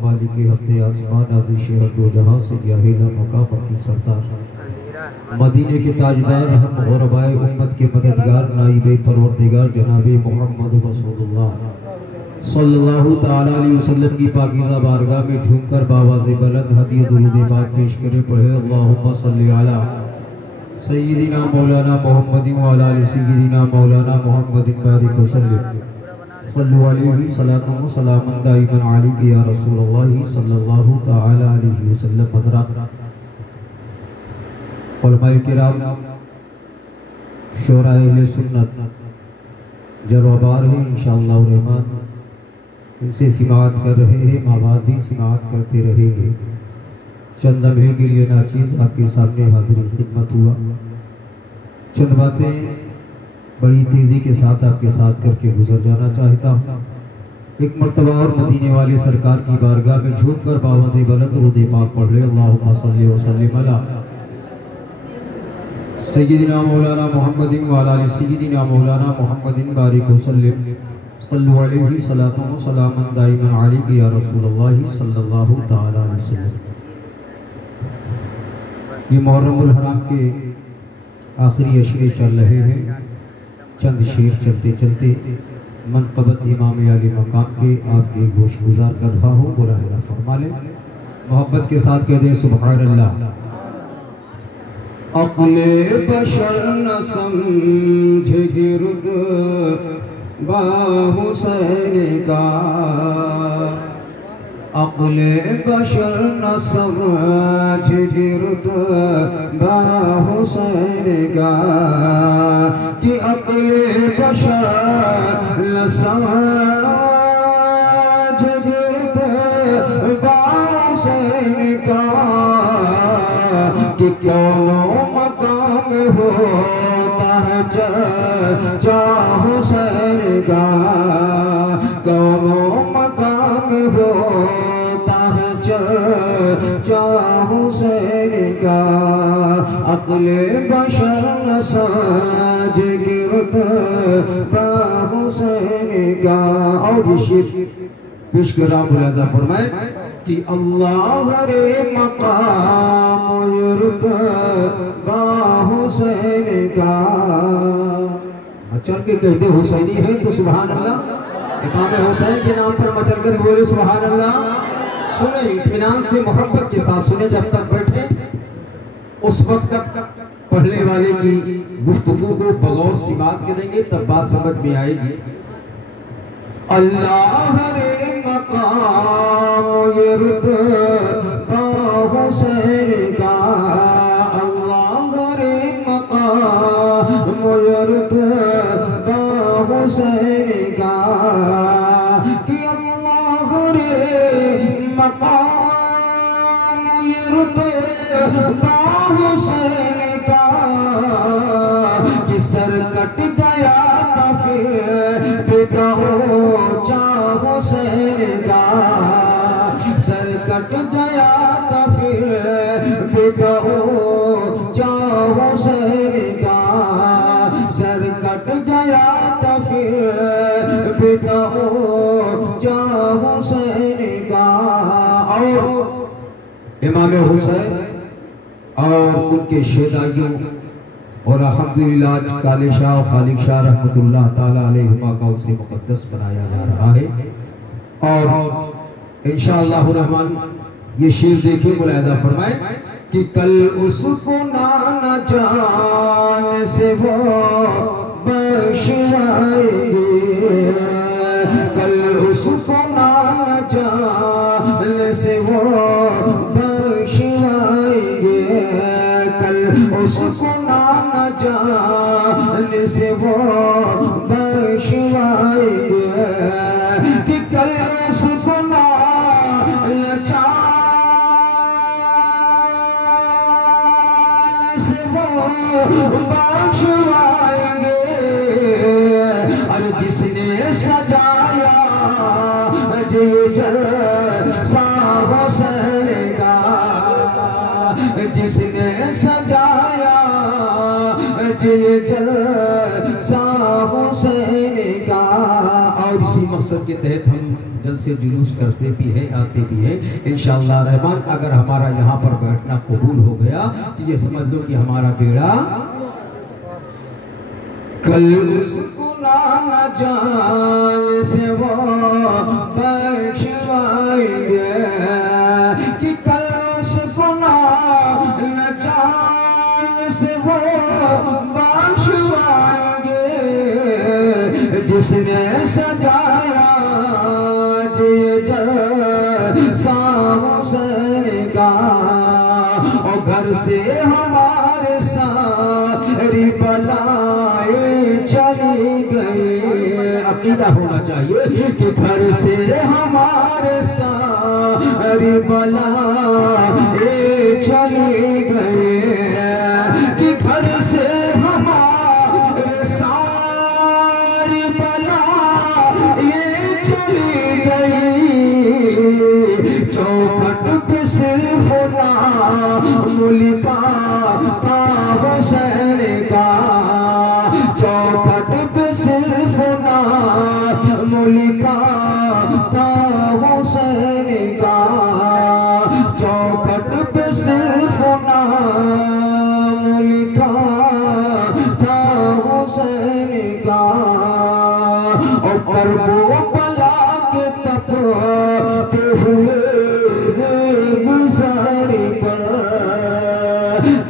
مالک ہفتے آسمان آدش دو جہاں سے جاہیدہ مقام کی سردار مدینے کے تاجدار ہم غربائے امت کے مددگار نائب پروردگار جناب محمد رسول اللہ صلی اللہ تعالیٰ علیہ وسلم کی پاکیزہ بارگاہ میں جھوم کر باواز بلند ہدیہ درود پاک پیش کرے پڑھے اللہم صلی علی سیدنا مولانا محمد وعلی سیدنا مولانا محمد بارک وسلم صلو علیہ صلاة و سلام دائما علیہ یا رسول اللہ صلی اللہ تعالی علیہ وسلم حضرات علماء کرام شورا اہل سنت جلوبار ہیں انشاءاللہ الرحمن ان سے سماعت کر رہے ہیں ماں باپ بھی سماعت کرتے رہیں گے چند لمحے کے لیے ناچیز آپ کے سامنے حاضر خدمت ہوا چند باتیں بڑی تیزی کے ساتھ آپ کے ساتھ کر کے گزر جانا چاہتا ہوں ایک مرتبہ اور مدینے والے سرکار کی بارگاہ میں جھوم کر باوند بلند درود پاک پڑھ لے اللہم صلی وسلم علی سیدنا مولانا محمد وعلی سیدنا مولانا محمد بارک وسلم صلو علیہ صلاة و سلام دائما علیہ یا رسول اللہ صلی اللہ تعالی علیہ وسلم یہ محرم الحرام کے آخری عشرے چل رہے ہیں چند شیر چلتے چلتے منقبت امام علی مقام کے آپ کے گوش گزار کر رہا ہوں براہ فرما لیں محبت کے ساتھ کہہ دیں سبحان اللہ عقل بشر نہ سمجھے گرد با حسین کا عقل بشر نہ سمجھے گرد با حسین کا کہ عقل بشر نہ سمجھے گرد با حسین کا کہ کونوں مقام ہوتا ہے چرچا حسین کا کونوں مقام ہوتا ہے چرچا حسین کا عقل بشر نہ سمجھے گرد با حسین کا اور یہ شیر پیش کر آپ بلندہ فرمائے کہ اللہ رے مقام یرد با حسین کا چل کے کہتے حسینی ہے تو سبحان اللہ امام حسین کے نام پر مچل کر بولے سبحان اللہ سنیں اطمینان سے محبت کے ساتھ سنیں جب تک بیٹھے اس وقت تک پڑھنے والے کی گفتگو کو بغور سماعت کریں گے تب بات سمجھ میں آئے گی اللہ رے مقام یرد با حسین کا اللہ رے مقام یرد با حسین کا کہ اللہ رے مقام یرد با حسین کا کہ سر کٹ گیا تھا پھر پیدا ہو چاہ حسین کا سر کٹ گیا تھا پھر پیدا ہو چاہ حسین کا سر کٹ گیا تھا پھر پیدا ہو چاہ حسین کا اور امام حسین اور ان کے شیدائیوں اور الحمدللہ آج کالے شاہ و خالق شاہ رحمت اللہ تعالیٰ علیہما کا اسے مقدس بنایا جا رہا ہے اور انشاءاللہ الرحمن یہ شیر دیکھیں ملاحظہ فرمائیں کہ کل اس کو نانا جان سے وہ بخشوائیں گے کل اس کو نانا جان سے وہ بخشوائیں گے کل اس کو نانا جان سے وہ بخشوائیں گے کہ کل اس کو نانا جان سے وہ بخشوائیں گے اور جس نے سجایا جلسہ حسین کا جس نے سجایا جلسہ حسین کا اور اسی مقصد کے تحت ہم جلسے جلوس کرتے بھی ہیں، آتے بھی ہیں انشاءاللہ رحمان۔ اگر ہمارا یہاں پر بیٹھنا قبول ہو گیا تو یہ سمجھ لو کہ ہمارا بیڑا کل اس گناہ نہ جان سے وہ بخشوائیں گے، کہ کل اس گناہ نہ جان سے وہ بخشوائیں گے، جس نے سجایا اور گھر سے ہمارے ساری بلائیں چلی گئی۔ عقیدہ ہونا چاہیے کہ گھر سے ہمارے ساری بلائیں چلی گئی، کہ گھر سے ہمارے ساری بلائیں چلی گئی، چوکھٹ پہ صرف نام کا حسین کا، چوکھٹ پہ صرف نام کا حسین کا، چوکھٹ پہ صرف نام کا حسین کا، اور کربلا کے تپتے ہوئے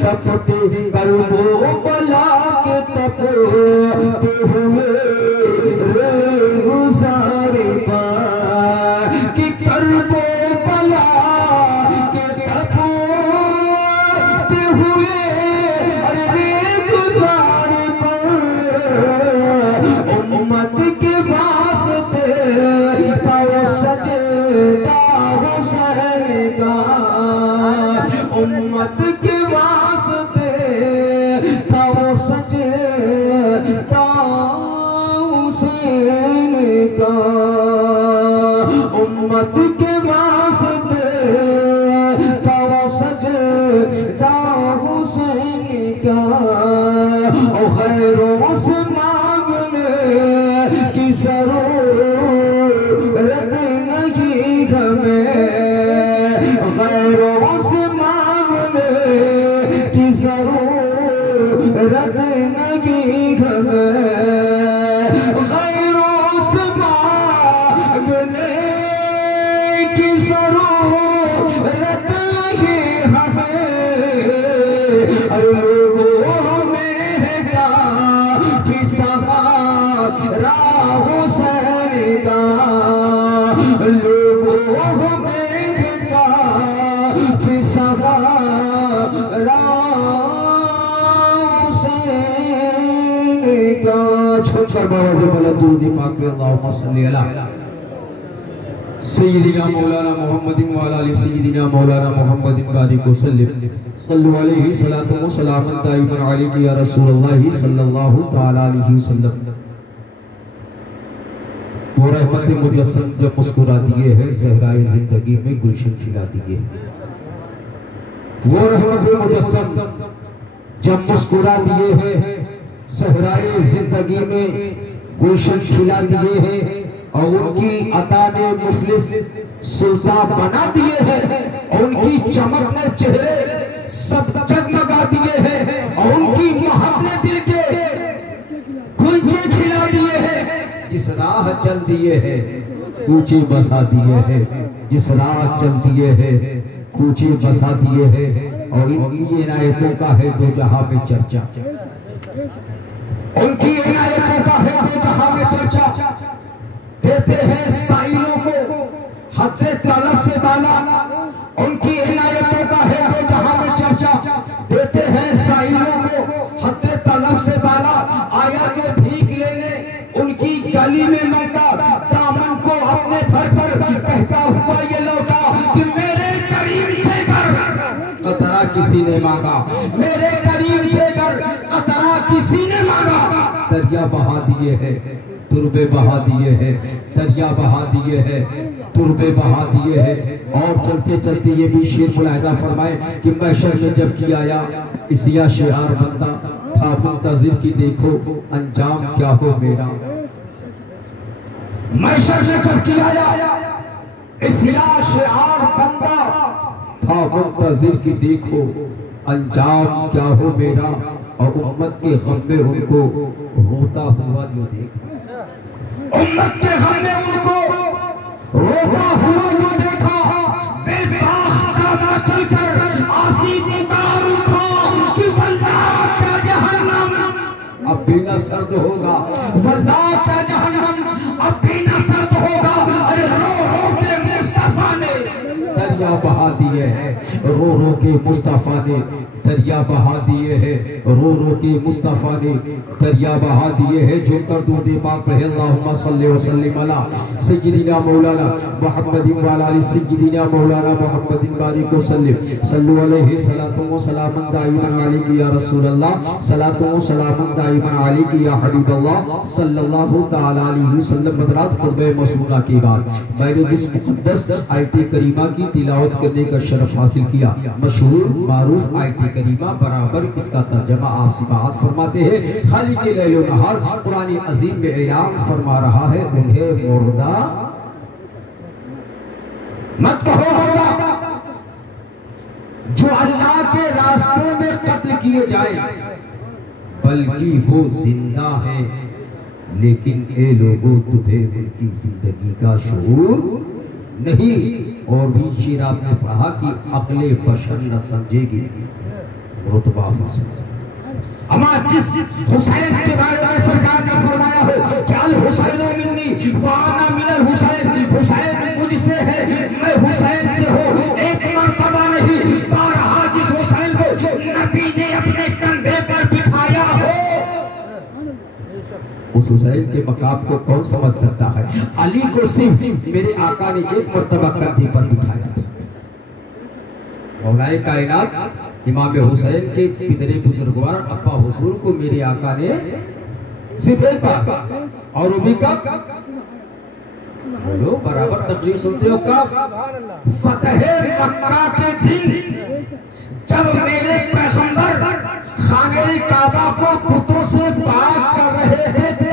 تپتے کربلا کے تپتے ہوئے گزارے پر، کہ کربلا کے تپتے ہوئے گزارے پر، امت کے واسطے تھا وہ سجدہ حسین کا، امت کے واسطے تھا وہ سجدہ حسین کا، امت کے واسطے تھا وہ سجدہ حسین کا، اور خیروں سے مانگنے کی ضرورت نہیں ہمیں، غیروں سے کی ضرورت نہیں ہمیں، غیروں سے مانگنے کی ضرورت نہیں ہمیں، لوگوں میں کافی سہارا حسین کا، لوگوں میں کافی سہارا حسین کا۔ چھوڑ کر بہت بلند درود پاک پہ اللہم صلی علی سیدنا مولانا محمد وعلی آل سیدنا مولانا محمد بارک وسلم، صلو علیہ صلاۃ و سلام دائما علیک یا رسول اللہ صلی اللہ تعالی علیہ وسلم۔ وہ رحمت مجسم جب مسکرا دیے ہے، صحرائے زندگی میں گلشن کھلا دیے ہے، وہ رحمت مجسم جب مسکرا دیے ہیں، صحرائے زندگی میں گلشن کھلا دیے ہیں، اور ان کی عطا نے مفلس سلطان بنا دیے ہیں، اور ان کی چمک نے چہرے سب جگمگا دیے ہیں، اور ان کی محب نے دل کے گلچے کھلا دیے ہیں، جس راہ چل دیے ہیں کوچے بسا دیے ہیں، جس راہ چل دیے ہیں کوچے بسا دیے ہیں، اور ان کی عنایتوں کا ہے دو جہاں میں چرچا، ان کی عنایتوں کا ہے دو جہاں میں چرچا، دیتے ہیں سائلوں کو حد طلب سے بالا، ان کی عنایتوں کا ہے دو جہاں میں چرچا، دیتے ہیں سائلوں کو حد طلب سے بالا، آیا جو بھیک لینے ان کی گلی میں منگا، دامن کو اپنے بھر کر کہتا ہوا یہ لوٹا کہ میرے قریب سے گر قطرہ کسی نے مانگا، میرے قریب سے گر قطرہ کسی نے مانگا، دریا بہا دیے ہیں تربے بہا دیے ہیں، دریا بہا دیے ہیں تربے بہا دیے ہیں، اور چلتے چلتے یہ بھی شیر ملاحظہ فرمائے کہ محشر میں جب کی آیا اسیا شعار بندہ تھا منتظر کی دیکھو انجام کیا ہو میرا، محشر میں جب کی آیا اصلاح شعار بندہ تھا منتظر کی دیکھو انجام کیا ہو میرا، اور امت کے غم میں ان کو روتا ہوا جو دیکھا، امت کے غم میں ان کو روتا ہوا جو دیکھا، بے ساختہ نہ چل کر آسی دیدار اٹھا کہ وَلَّاتَ جہنم اب بھی نہ سرد ہوگا، وَلَّاتَ جہنم اب بھی نہ سرد ہوگا، ارے رو رو کے مصطفیٰ نے دریا بہا دیے ہیں، رو رو کے مصطفیٰ نے دریا بہا دیے ہیں، رو رو کے مصطفیٰ نے دریا بہا دیے ہیں، جو کر دو دے پاک رہے اللہم صلی وسلم علی سیدنا مولانا محمد وعلی آل سیدنا مولانا محمد بارک وسلم صلو علیہ صلاۃ و سلام دائما علیک یا رسول اللہ، صلاۃ و سلام دائما علیک یا حبیب اللہ صلی اللہ تعالی علیہ وسلم۔ حضرات خطبہ مسنونہ کے بعد میں نے جس مقدس آیت کریمہ کی تلاوت کرنے کا شرف حاصل کیا، مشہور معروف آیت کریمہ برابر اس کا ترجمہ آپ سے بات فرماتے ہیں۔ خالق لیل و نہار قرآن عظیم میں اعلان فرما رہا ہے، انہیں مردہ مت کہو مردہ، جو اللہ کے راستے میں قتل کیے جائیں، بلکہ وہ زندہ ہے، لیکن اے لوگوں تمہیں ان کی زندگی کا شعور نہیں۔ اور بھی شیر آپ نے پڑھا کہ عقل بشر نہ سمجھے گی رتبہ حسین۔ اما جس حسین کے بارے میں سرکار نے فرمایا ہو کہ الحسین منی وانا من الحسین، حسین مجھ سے ہے میں حسین سے ہوں، ایک مرتبہ نہیں بارہا جس حسین کو نبی نے اپنے کندھے پر بٹھایا ہو، اس حسین کے مقام کو کون سمجھ سکتا ہے؟ علی کو صرف میرے آقا نے ایک مرتبہ کندھے پر بٹھایا۔ مولا کائنات امام حسین کے پدر بزرگوار ابا حضور کو میرے آقا نے صرف ایک بار، اور وہ بھی کب؟ بولو برابر تقریر سنتے ہو کب؟ فتح مکہ کے دن، جب میرے پیغمبر خانہ کعبہ کو پتوں سے پاک کر رہے تھے،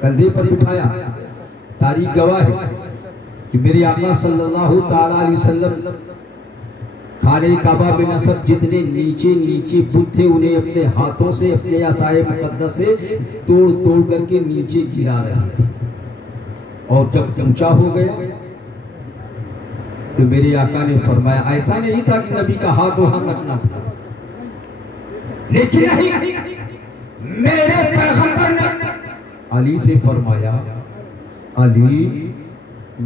کندھے پر بٹھایا۔ تاریخ گواہ ہے کہ میرے آقا صلی اللہ تعالی علیہ وسلم خانہ کعبہ میں نصب جتنے نیچے نیچے بت تھے انہیں اپنے ہاتھوں سے اپنے عصائے مقدس سے توڑ توڑ کر کے نیچے گرا رہے تھے، اور جب اونچا ہو گیا تو میرے آقا نے فرمایا، ایسا نہیں تھا کہ نبی کا ہاتھ وہاں رکھنا تھا، لیکن نہیں، میرے پیغمبر نے علی سے فرمایا، علی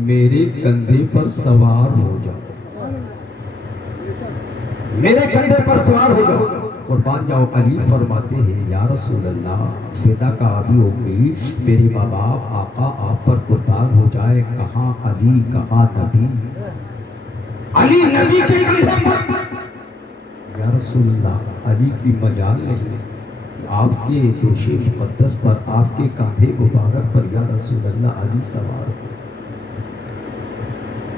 میرے کندھے پر سوار ہو جاؤ، میرے کندھے پر سوار ہو جاؤ، قربان جاؤ۔ علی فرماتے ہیں یا رسول اللہ فدا کا بھی ہو گئی، میرے ماں باپ آقا آپ پر قربان ہو جائے، کہاں علی کہاں نبی؟ علی نبی کے کندھے پر، یا رسول اللہ علی کی مجال نہیں، آپ کے دوش مقدس پر آپ کے کندھے مبارک پر یا رسول اللہ علی سوار ہو۔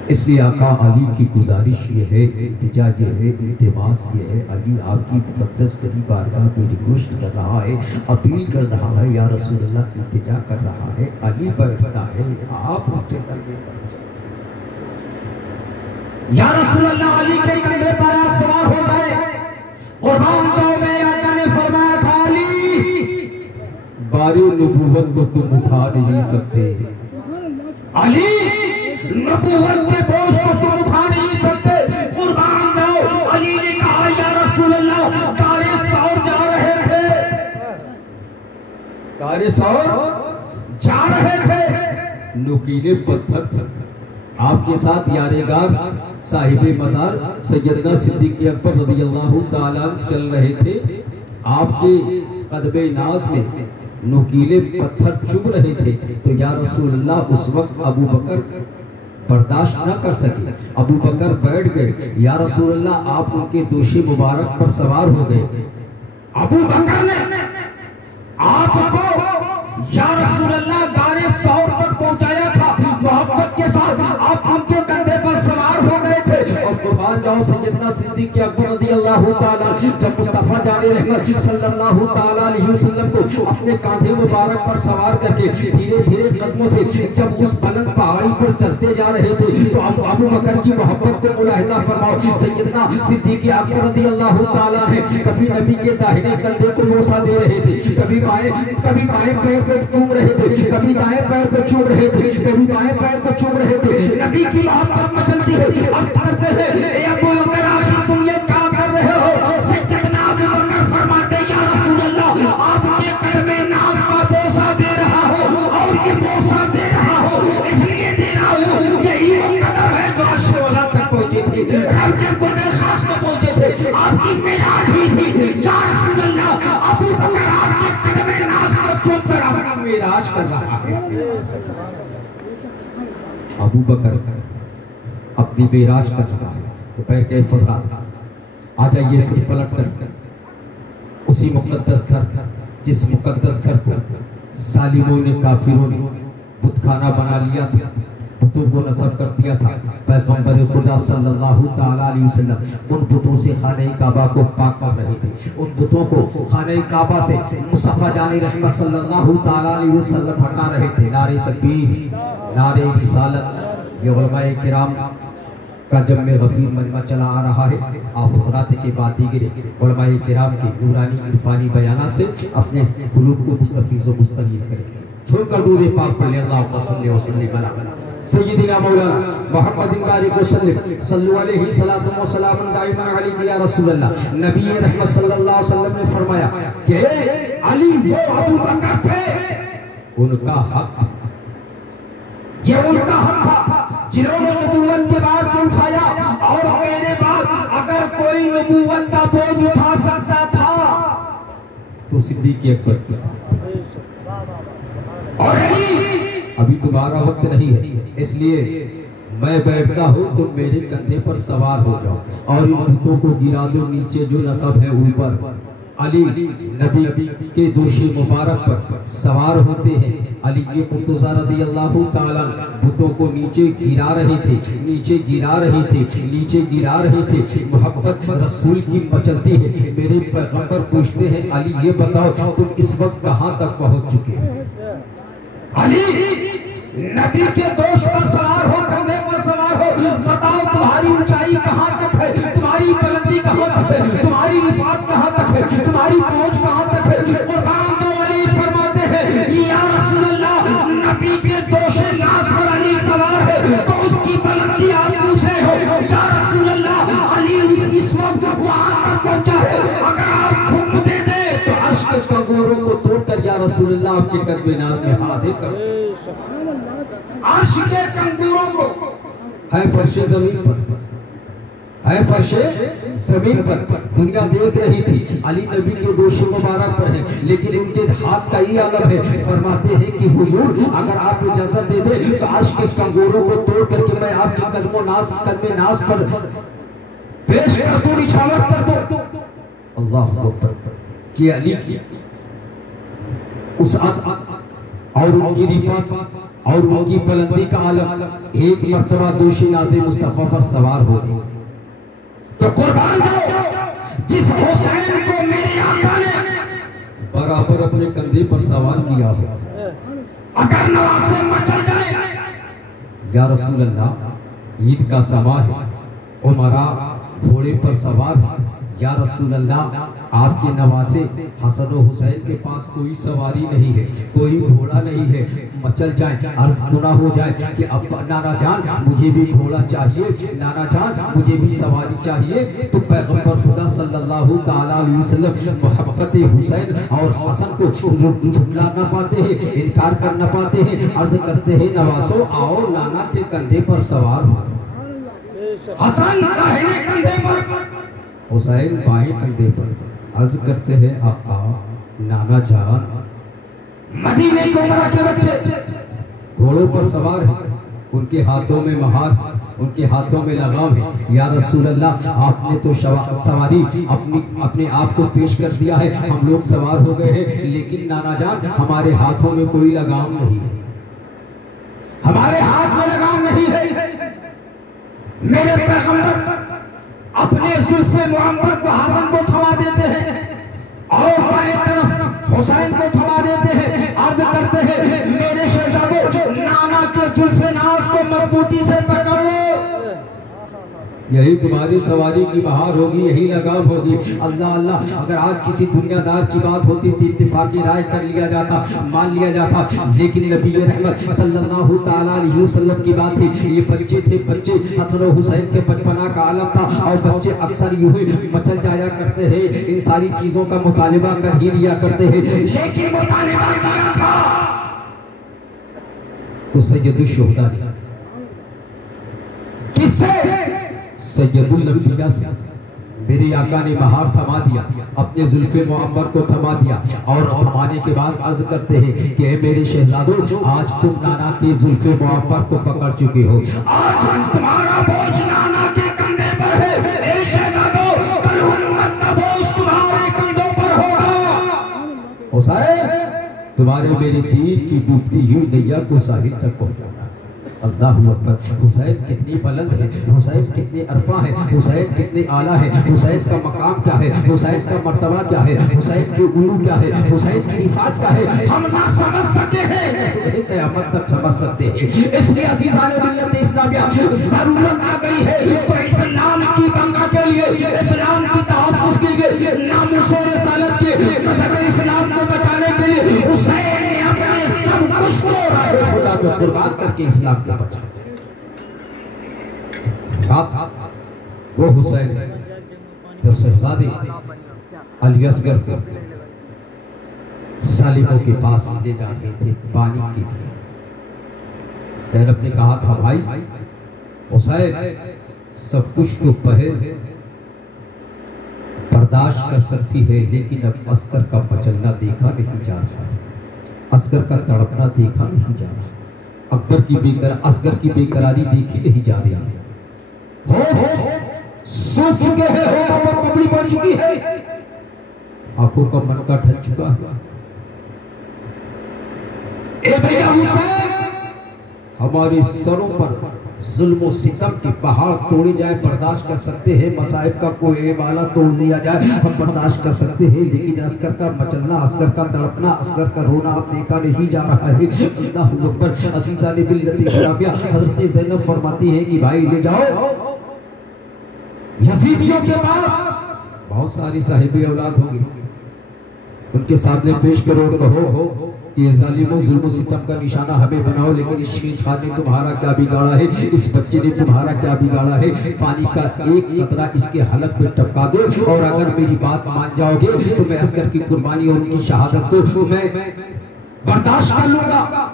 اس لیے آقا علی کی گزارش یہ ہے، التجا یہ ہے، التماس یہ ہے، علی آپ کی مقدس بڑی بارگاہ میں ریکویسٹ کر رہا ہے، اپیل کر رہا ہے، یا رسول اللہ التجا کر رہا ہے، علی بیٹھتا ہے، آپ اٹھے کندھے پر، یا رسول اللہ علی کے کندھے پر آپ سوار ہو گئے۔ قربان جاؤ میں آقا نے فرمایا تھا علی باری نبوت کو تم اٹھا نہیں سکتے، علی نبوت کے بوجھ کو تم اٹھا نہیں سکتے۔ قربان جاؤ علی نے کہا یا رسول اللہ کارے سور جا رہے تھے، کارے سور جا رہے تھے، نوکیلے پتھر تھے، آپ کے ساتھ یارگار صاحب مدار سیدنا صدیق اکبر رضی اللہ تعالیٰ چل رہے تھے، آپ کے قدم ناز میں نوکیلے پتھر چبھ رہے تھے، تو یا رسول اللہ اس وقت ابو بکر برداشت نہ کر سکے، ابو بکر بیٹھ گئے، یا رسول اللہ آپ ان کے دوش مبارک پر سوار ہو گئے، ابو بکر نے آپ کو یا رسول اللہ غار ثور تک پہنچایا تھا، محبت کے ساتھ آپ ان کے کندھے پر سوار ہو گئے تھے، اور قربان جاؤ سیدنا صدیق اکبر رضی اللہ تعالیٰ جب مصطفیٰ جان رحمت صلی اللہ تعالیٰ علیہ وسلم کو اپنے کاندھے مبارک پر سوار کر کے دھیرے دھیرے قدموں سے جب اس بلند پہاڑی پر چلتے جا رہے تھے تو ابو بکر کی محبت کو ملاحظہ فرماؤ سیدنا صدیق اکبر رضی اللہ تعالیٰ نے کبھی نبی کے داہنے کندھے کو بوسہ دے رہے تھے، کبھی بائیں پیر کو چوم رہے تھے، کبھی دائیں پیر کو چوم رہے تھے، کبھی بائیں پیر کو چوم رہے تھے. نبی کی محبت مچلتی ہے. اب پڑھتے ہیں اے ابو بکر آج تم یہ کیا کر رہے ہو؟ سیدنا ابو بکر فرماتے یا رسول اللہ آپ کے قدم ناز کا بوسہ دے رہا ہو اور یہ بوسہ دے رہا ہو اس لیے دے رہا ہوں یہی وہ قدم ہے جو عرش والا تک پہنچے تھے، رب کے قرب خاص میں پہنچے تھے. آپ کی معراج ہوئی تھی یا رسول اللہ ابو بکر آپ کے قدم ناز کو چوم کر اپنا معراج کر رہا ہے. ابو بکر اپنی معراج کر رہا ہے تو بیٹھے فرمایا آ جائیے پھر پلٹ کر اسی مقدس گھر جس مقدس گھر کو ظالموں نے کافروں نے بت خانہ بنا لیا تھا، بتوں کو نصب کر دیا تھا. پیغمبر خدا صلی اللہ تعالیٰ علیہ وسلم ان بتوں سے خانہ کعبہ کو پاک کر رہے تھے، ان بتوں کو خانہ کعبہ سے مصطفیٰ جان رحمت صلی اللہ تعالیٰ علیہ وسلم ہٹا رہے تھے. نعرہ تکبیر، نعرہ رسالت. یہ علماء کرام کا جب میں غفیر مجمع چلا آ رہا ہے آپ حضرات کے بعد دیگر علماء کرام کی نورانی عرفانی بیانات سے اپنے قلوب کو مستفیض و مستنیر کریں. چھوڑ کر دور پاک پڑھ لیں اللہم صلی وسلم علی سیدنا مولانا محمد بارک وسلم صلو علیہ صلاۃ و سلام دائما علیہ یا رسول اللہ. نبی رحمت صلی اللہ علیہ وسلم نے فرمایا کہ علی وہ ابو بکر تھے ان کا حق، یہ ان کا حق تھا جنہوں نے نبوت کے بعد کو اٹھایا اور میرے بعد اگر کوئی نبوت کا بوجھ اٹھا سکتا تھا تو صدیق اکبر کے ساتھ. اور ابھی تمہارا وقت نہیں ہے اس لیے میں بیٹھتا ہوں تم میرے کندھے پر سوار ہو جاؤ اور ان بتوں کو گرا دو نیچے جو نصب ہے اوپر. علی نبی کے دوشی مبارک پر سوار ہوتے ہیں. علی مرتضیٰ رضی اللہ تعالیٰ بتوں کو نیچے گرا رہے تھے، نیچے گرا رہے تھے، نیچے گرا رہے تھے. محبت رسول کی مچلتی ہے. میرے پیغمبر پوچھتے ہیں علی یہ بتاؤ تم اس وقت کہاں تک پہنچ چکے ہیں؟ علی نبی کے دوست پر سوار ہو، کندھے پر سوار ہو، بتاؤ تمہاری اونچائی کہاں تک ہے، تمہاری بلندی کہاں تک ہے، تمہاری رفعت کہاں تک ہے، تمہاری پہنچ کہاں تک ہے. قربان دو علی فرماتے ہیں یا رسول اللہ نبی کے دوست ناز پر علی سوار ہے تو اس کی بلندی آپ پوچھ رہے ہو. یا رسول اللہ علی اس وقت وہاں تک پہنچا ہے اگر آپ خم دے دیں تو عرش کے کنگوروں کو توڑ کر یا رسول اللہ آپ کے قدم ناز میں حاضر کر. عرش کے کنگوروں کو ہے فرش زمین پر، ہے فرش زمین پر دنیا دیکھ رہی تھی. علی نبی کے دوش مبارک پر ہے لیکن ان کے ہاتھ کا یہ عالم ہے. فرماتے ہیں کہ حضور اگر آپ اجازت دے دیں تو عرش کے کنگوروں کو توڑ کر کے میں آپ کے قدم ناز پر پیش کر دوں، نچھاور کر دوں. اللہ اکبر. کہ علی کی اس اور ان کی رفعت اور ان کی بلندی کا عالم ایک مرتبہ دوشی ناز مصطفیٰ پر سوار ہو گئی. تو قربان جاؤ جس حسین کو میرے آقا نے برابر اپنے کندھے پر سوار کیا ہو اگر نواسے مچل جائے. یا رسول اللہ عید کا سما ہے، عمرہ گھوڑے پر سوار ہے. یا رسول اللہ آپ کے نواسے حسن و حسین کے پاس کوئی سواری نہیں ہے، کوئی گھوڑا نہیں ہے، مچل جائیں، عرض گناہ ہو جائے کہ اب نانا جان مجھے بھی گھوڑا چاہیے، نانا جان مجھے بھی سواری چاہیے. تو پیغمبر خدا صلی اللہ تعالیٰ علیہ وسلم محبت حسین اور حسن کو جھٹلا نہ پاتے ہیں، انکار کر نہ پاتے ہیں. عرض کرتے ہیں نواسو آؤ نانا کے کندھے پر سوار ہو. حسن داہنے کندھے پر، حسین بائیں کندھے پر. عرض کرتے ہیں آقا نانا جان مدینے کے عمرہ کے بچے گھوڑوں پر سوار ہیں، ان کے ہاتھوں میں مہار، ان کے ہاتھوں میں لگام ہے. یا رسول اللہ آپ نے تو سواری اپنے آپ کو پیش کر دیا ہے، ہم لوگ سوار ہو گئے ہیں لیکن نانا جان ہمارے ہاتھوں میں کوئی لگام نہیں ہے، ہمارے ہاتھ میں لگام نہیں ہے. میرے پیغمبر اپنے زلف معمر کو حسن کو تھما دیتے ہیں اور بائیں طرف حسین کو تھما دیتے ہیں، عرض کرتے ہیں میرے شہزادو نانا کے زلف ناز کو مربوطی سے پکڑ لو، یہی تمہاری سواری کی بہار ہوگی، یہی لگام ہوگی۔ اللہ اللہ، اگر آج کسی دنیا دار کی بات ہوتی تھی اتفاقی رائے کر لیا جاتا، مان لیا جاتا، لیکن نبی رحمت صلی اللہ تعالیٰ علیہ وسلم کی بات تھی۔ یہ بچے تھے، بچے حسن و حسین کے بچپنا کا عالم تھا، اور بچے اکثر یوں ہی مچل جایا کرتے ہیں، ان ساری چیزوں کا مطالبہ کر ہی لیا کرتے ہیں، لیکن مطالبہ کیا تھا تو سید الشہداء کس سے؟ سید الانبیاء سے۔ میرے آقا نے بہار تھما دیا، اپنے زلف معمر کو تھما دیا، اور تھمانے کے بعد عرض کرتے ہیں کہ اے میرے شہزادو آج تم نانا کے زلف معمر کو پکڑ چکے ہو، آج تمہارا بوجھ نانا کے کندھے پر ہے، اے شہزادو کل امت کا بوجھ تمہارے کندھوں پر ہوگا۔ حسین تمہارے میرے تیر کی ڈوبتی ہوئی نیا کو ساحل تک پہنچانا۔ اللہ اکبر، حسین کتنی بلند ہے، حسین کتنے عرفہ ہے، حسین کتنے اعلیٰ ہے، حسین کا مقام کیا ہے، حسین کا مرتبہ کیا ہے، حسین کی علو کیا ہے، حسین کی رفعت کیا ہے، ہم نہ سمجھ سکے ہیں، قیامت تک سمجھ سکتے ہیں۔ اس لیے عزیزان ملت اسلامیہ ضرورت آ گئی ہے تو اسلام کی بقا کے لیے، اسلام کی تحفظ کے لیے، ناموس رسالت کے مذہب اسلام کو بچانے کے لیے حسین نے اپنے سب کچھ کو خدا کو قربان کر کے اسلام کو بچایا۔ وہ حسین جو شہزادے علی اصغر کو سالموں کے پاس لے جاتے تھے پانی کے لیے، زینب نے کہا تھا بھائی حسین سب کچھ تو پہل برداشت کر سکتی ہے، لیکن اب اصغر کا مچلنا دیکھا نہیں جا رہا، اصغر کا تڑپنا دیکھا نہیں جا رہا، اصغر کی بے قراری دیکھی نہیں جا رہی ہے، سوکھ چکے ہیں، ہوموں پر پبلی بن چکی ہے، آنکھوں کا من کا ڈھل چکا ہے۔ اے بھیا حسین ہماری سروں پر ظلم و ستم کی پہاڑ توڑی جائے برداشت کر سکتے ہیں، مصائب کا کوئی والا توڑ دیا جائے ہم برداشت کر سکتے ہیں، لیکن اصغر کا مچلنا، اصغر کا تڑپنا، اصغر کا رونا اب دیکھا نہیں جا رہا ہے۔ اللہ اکبر، عزیزان ملت اسلامیہ، حضرت زینب فرماتی ہے کہ بھائی لے جاؤ یزیدیوں کے پاس، بہت ساری صاحبی اولاد ہوں گی، ان کے سامنے پیش کرو، کہو کہ یہ ظالموں ظلم و ستم کا نشانہ ہمیں بناؤ، لیکن اس شیر خان نے تمہارا کیا بگاڑا ہے، اس بچے نے تمہارا کیا بگاڑا ہے، پانی کا ایک قطرہ اس کے حلق پہ ٹپکا دو، اور اگر میری بات مان جاؤ گے تو میں اصغر کی قربانی اور ان کی شہادت کو میں برداشت کر لوں گا،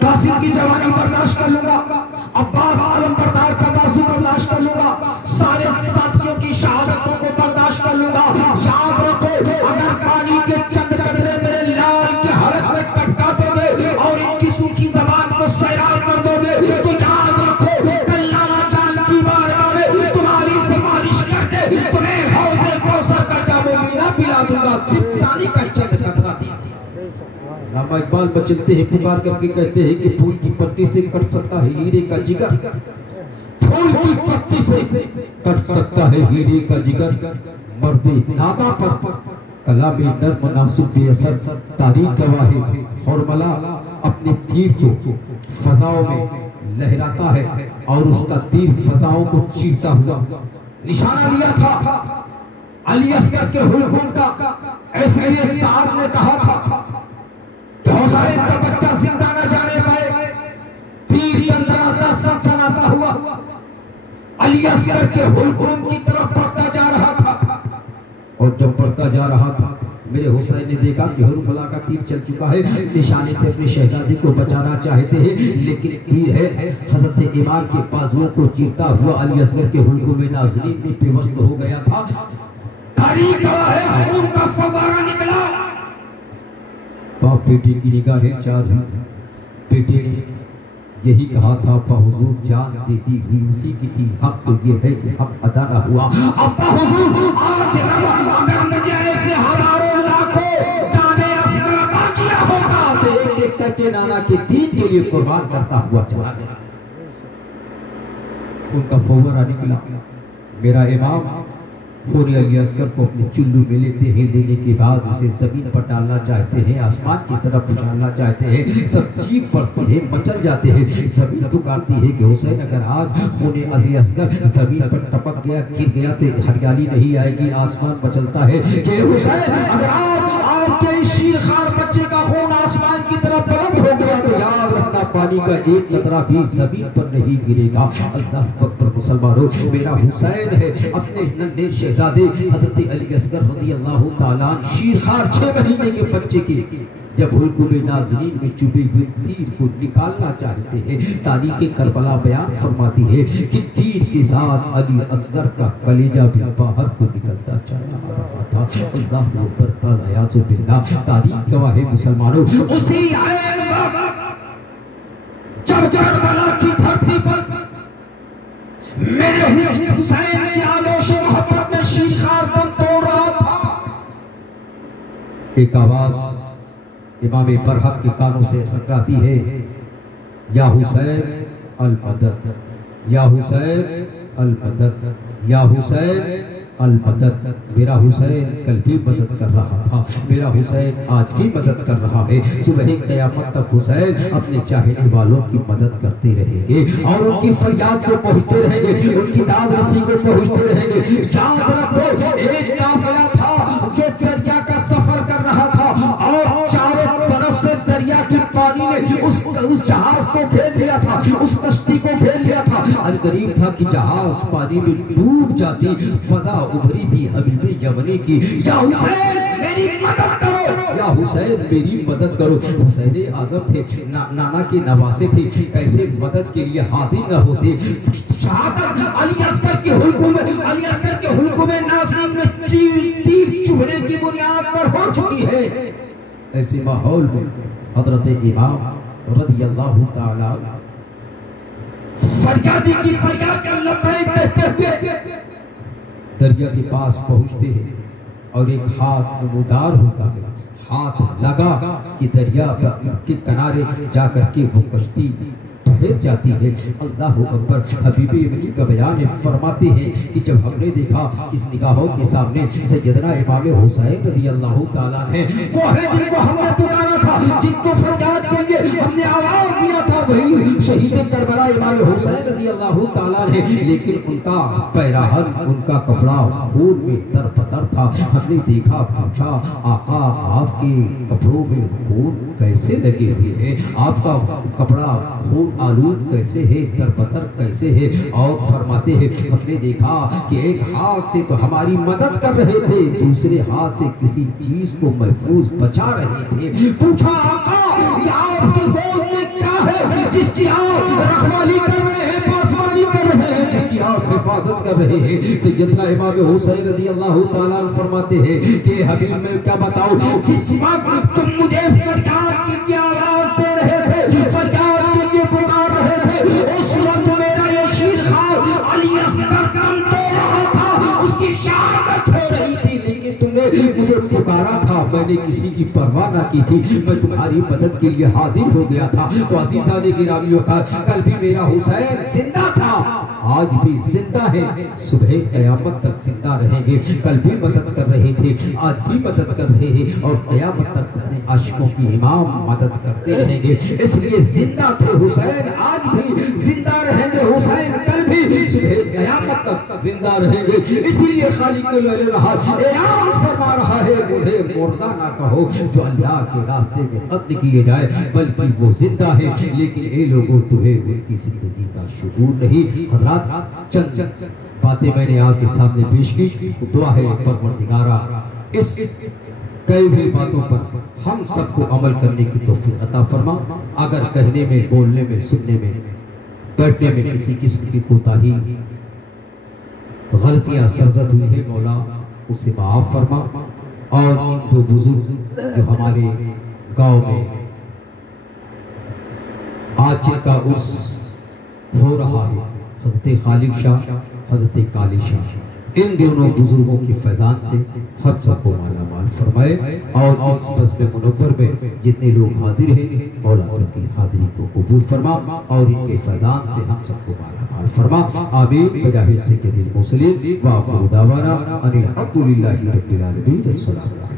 قاسم کی جوانی برداشت کر لوں گا، عباس علم بردار کا بازو برداشت کر لوں گا، سارے ساتھیوں کی شہادتوں کو برداشت کر لوں گا۔ یاد رکھو اگر پانی کے چند قطرے میرے لال کے حلق میں ٹپکا دو گے اور ان کی سوکھی زبان کو سیراب کر دو گے تو یاد رکھو کل نانا جان کی بارگاہ میں تمہاری سفارش کر کے تمہیں حوض کوثر کا جام و مینا پلا دوں گا، صرف پانی کا چند قطرہ دیا۔ علامہ اقبال بچلتے ہیں پکار کر کے کہتے ہیں کہ پھول کی پتی سے کٹ سکتا ہے ہیرے کا جگر، پھول کی پتی سے کٹ سکتا ہے ہیرے کا جگر، مرد نادا پر کلام نرم ناصب بے اثر تاریخ گواہ ہے، حرملہ اپنے تیر کو فضاؤں میں لہراتا ہے اور اس کا تیر فضاؤں کو چیرتا ہوا نشانہ لیا تھا علی اصغر کے حلقوں کا۔ ایسے ہی سعد نے کہا تھا کہ حسین کا بچہ زندہ نہ جانے پائے، تیر تندراتا سنسناتا ہوا علی اصغر کے حلقوں کی طرف بڑھتا جا رہا تھا، اور جب بڑھتا جا رہا تھا میرے حسین نے دیکھا کہ حرملہ کا تیر چل چکا ہے، نشانے سے اپنے شہزادے کو بچانا چاہتے ہیں، لیکن تیر ہے حضرت امام کے بازوؤں کو چیرتا ہوا علی اصغر کے حلقوں میں ناظرین بھی پیوست ہو گیا تھا۔ تاریخ گواہ ہے خون کا فوارہ نکلا، باپ بیٹے کی نگاہیں چار ہوئی، بیٹے نے یہی کہا تھا ابا حضور جان دیتی ہوئی اسی کی تھی، حق تو یہ ہے کہ حق ادا نہ ہوا۔ ابا حضور آج رب اگر مجھے ایسے ہزاروں لاکھوں جانے اصغر عطا کیا ہوگا تو ایک ایک کر کے نانا کے دین کے لیے قربان کرتا ہوا چلا گیا۔ ان کا فورا نکلا، میرا امام خون علی اصغر کو اپنے چلو میں لیتے ہیں، لینے کے بعد اسے زمین پر ڈالنا چاہتے ہیں، آسمان کی طرف اچھالنا چاہتے ہیں، سب چیخ پڑتی ہے، مچل جاتے ہیں، زمین پکارتی ہے کہ حسین اگر آج خون علی اصغر زمین پر ٹپک گیا، گر گیا تو ہریالی نہیں آئے گی، آسمان مچلتا ہے کہ حسین اگر آج آپ کے اس شیر خوار بچے کا خون آسمان کی طرف بلند ہو گیا تو یاد رکھنا پانی کا ایک قطرہ بھی زمین پر نہیں گرے گا۔ اللہ اکبر مسلمانوں، میرا حسین ہے اپنے ننھے شہزادے حضرت علی اصغر رضی اللہ تعالیٰ شیر خوار 6 مہینے کے بچے کے جب حلقوم ناظرین میں چبھے ہوئے تیر کو نکالنا چاہتے ہیں، تاریخ کربلا بیان فرماتی ہے کہ تیر کے ساتھ علی اصغر کا کلیجہ بھی باہر کو نکلتا چلا رہا تھا۔ اللہ اکبر تعالیٰ باللہ، تاریخ گواہ ہے مسلمانوں، اسی عین وقت جب کربلا کی دھرتی پر میرے حسین کی آغوش محبت میں شیر خوار دم توڑ رہا تھا، ایک آواز امام برحق کے کانوں سے ٹکراتی ہے، یا حسین المدد، یا حسین المدد، یا حسین المدد۔ میرا حسین کل بھی مدد کر رہا تھا، میرا حسین آج بھی مدد کر رہا ہے، صبح قیامت تک حسین اپنے چاہنے والوں کی مدد کرتے رہیں گے اور ان کی فریاد کو پہنچتے رہیں گے، ان کی داد رسی کو پہنچتے رہیں گے۔ یاد رکھو ایک قافلہ تھا جو دریا کا سفر کر رہا تھا اور چاروں طرف سے دریا کی پانی نے اس جہاز کو گھیر لیا تھا، اس کشتی کو گھیر لیا تھا، القریب تھا کہ جہاز پانی میں ڈوب جاتی، فضا ابھری تھی حبیب یمنی کی، یا حسین میری مدد کرو، یا حسین میری مدد کرو۔ حسین اعظم تھے، نانا کے نواسے تھے، کیسے مدد کے لیے حاضر نہ ہوتے۔ شہادت علی اصغر کے حلقوم ناظرین میں تیر چبھنے کی بنیاد پر ہو چکی ہے۔ ایسے ماحول میں حضرت امام رضی اللہ تعالیٰ فریادی کی فریاد کا لبیک کہتے ہوئے دریا کے پاس پہنچتے ہیں اور ایک ہاتھ نمودار ہوتا ہے، ہاتھ لگا کہ دریا کے کنارے جا کر کے وہ کشتی ٹھہر جاتی ہے۔ اللہ اکبر، حبیب یمنی کا بیان فرماتے ہیں کہ جب ہم نے دیکھا اس نگاہوں کے سامنے سیدنا امام حسین رضی اللہ تعالیٰ ہے، وہ ہے جن کو ہم نے پکارا تھا، جن کو فریاد کے لیے ہم نے آواز دیا تھا، وہی شہید کربلا امام حسین رضی اللہ تعالیٰ ہے، لیکن ان کا پیراہن، ان کا کپڑا خون میں تر پتر تھا۔ ہم نے دیکھا، پوچھا آقا آپ کے کپڑوں میں خون کیسے لگے ہوئے ہیں، آپ کا کپڑا خون آلود کیسے ہے، تر پتر کیسے ہے؟ اور فرماتے ہیں ہم نے دیکھا کہ ایک ہاتھ سے تو ہماری مدد کر رہے تھے، دوسرے ہاتھ سے کسی چیز کو محفوظ بچا رہے تھے۔ پوچھا آقا یہ آپ کی گود میں کیا ہے جس کی آپ رکھوالی کر رہے ہیں، پاسبانی کر رہے ہیں، جس کی آپ حفاظت کر رہے ہیں؟ سیدنا امام حسین رضی اللہ تعالیٰ فرماتے ہیں کہ حبیب میں کیا بتاؤں، جس وقت تم مجھے فریاد کے لیے آواز دے رہے تھے، فریاد کے لیے پکار رہے تھے، اس وقت میرا یہ شیر خوار علی اصغر کام دے رہا تھا، اس کی شہادت ہو رہی تھی، لیکن تم نے مجھے پکارا تھا، میں نے کسی کی پرواہ نہ کی تھی، میں تمہاری مدد کے لیے حاضر ہو گیا تھا۔ تو عزیزان گرامی کا کل بھی میرا حسین زندہ تھا، آج بھی زندہ ہے، صبح قیامت تک زندہ رہیں گے، کل بھی مدد کر رہے تھے، آج بھی مدد کر رہے ہیں اور قیامت تک اپنے عاشقوں کی امام مدد کرتے رہیں گے۔ اس لیے زندہ تھے حسین، آج بھی زندہ رہیں گے حسین، کل بھی صبح قیامت تک زندہ رہیں گے۔ اسی لیے خالق اعلان فرما رہا ہے مجھے مردہ نہ کہو جو اللہ کے راستے میں قتل کیے جائے، بلکہ وہ زندہ ہے، لیکن اے لوگوں تمہیں ان کی زندگی کا شعور نہیں۔ حضرات چند باتیں میں نے آپ کے سامنے پیش کی، دعا ہے پروردگارہ اس کئی ہوئی باتوں پر ہم سب کو عمل کرنے کی توفیق عطا فرما۔ اگر کہنے میں، بولنے میں، سننے میں، بیٹھنے میں کسی قسم کی کوتاہی، غلطیاں سرزد ہوئی ہے مولا اسے معاف فرما، اور ان دو بزرگ جو ہمارے گاؤں میں آج جن کا عرس ہو رہا ہے، حضرت خالق شاہ، حضرت کالی شاہ، ان دونوں بزرگوں کی فیضان سے ہم سب کو مالا مال فرمائے، اور اس بزم منور میں جتنے لوگ حاضر ہیں مولا سب کی حاضری کو قبول فرما، اور ان کے فیضان سے ہم سب کو مالا مال فرما، آمین بجاہ سید المرسلین وآخر دعوانا ان الحمدللہ رب العالمین۔ السلام علیکم۔